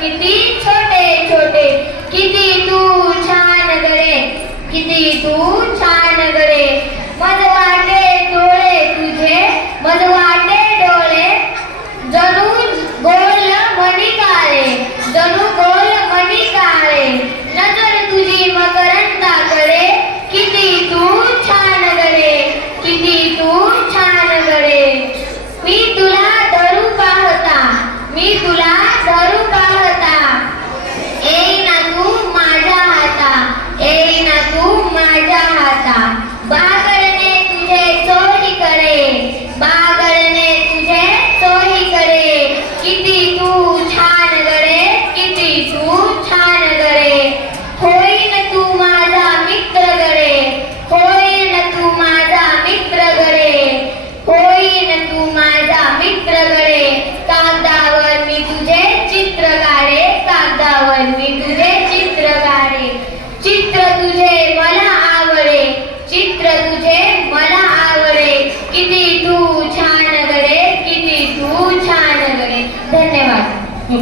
किती छोटे छोटे किती तू छान गडे किती तू Oh my ಧನ್ಯ